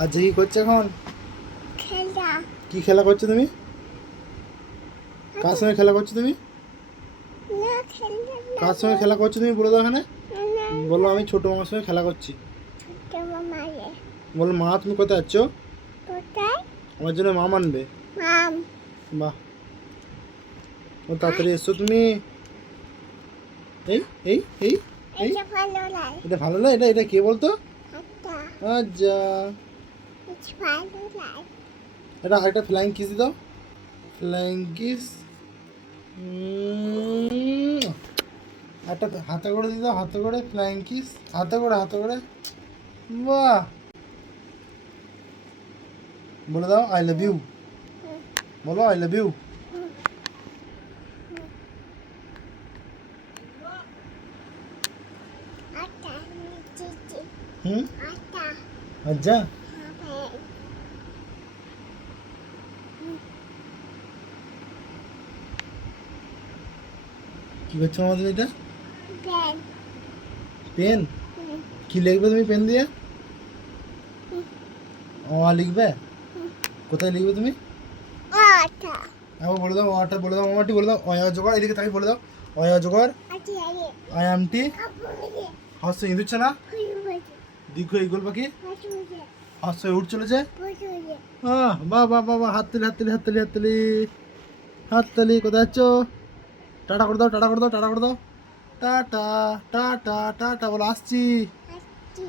আজ কি করছো এখন? খেলা কি খেলা করছো তুমি? কার সঙ্গে খেলা করছো তুমি? না খেলা কার সঙ্গে খেলা করছো তুমি বলে দাও এখানে। না বলো আমি ছোট মামার সঙ্গে খেলা করছি। ছোট মামারে বলো মা তুমি কোথায় যাচ্ছো? কোথায় আমার জন্য মা মানবে। মাম বাহ, ও তাড়াতাড়ি এসছো তুমি। এই এই এই এই এটা ভালো লাগে এটা ভালো না? এটা এটা কে বলতো? এটা আচ্ছা, এটা ভালো লাগে এটা একটা ফ্লাইং কিস দাও। Flying kiss. একটা হাতে করে দিয়ে দাও, হাতে করে ফ্লাইং কিস। হাতে করে, হাতে করে। বাহ, বলে দাও আই লাভ ইউ। বলো আই লাভ ইউ। আটা নিচে হুম, আটা আচ্ছা। হবে কি করছো আমাদের এটা? ব্যান পেন? কি লিখবে তুমি পেন দিয়ে? অ আ লিখবে? কোথায় লিখবে তুমি? আটা আবার বলে দাও অটা বলে দাও, মামাটি বলে দাও। অয়া জোগাড়, এদিকে তাই বলে দাও। অয়া জোগাড়, আটি আরে আই এম টি। কাপড়ে হর্ষ ইঁদুচ্ছে না? হইবে দীর্ঘ ইগল পাখি হাসুরে হর্ষ উঠ চলেছে। বসুরে বাহ বাহ বাহ বাহ, হাততালি হাততালি হাততালি হাততালি হাততালি। কোথায় যাচ্ছ? টাটা করে দাও, টাটা করে দাও, টাটা করে দাও। টাটা টাটা টাটা বলো আসছি। হাসি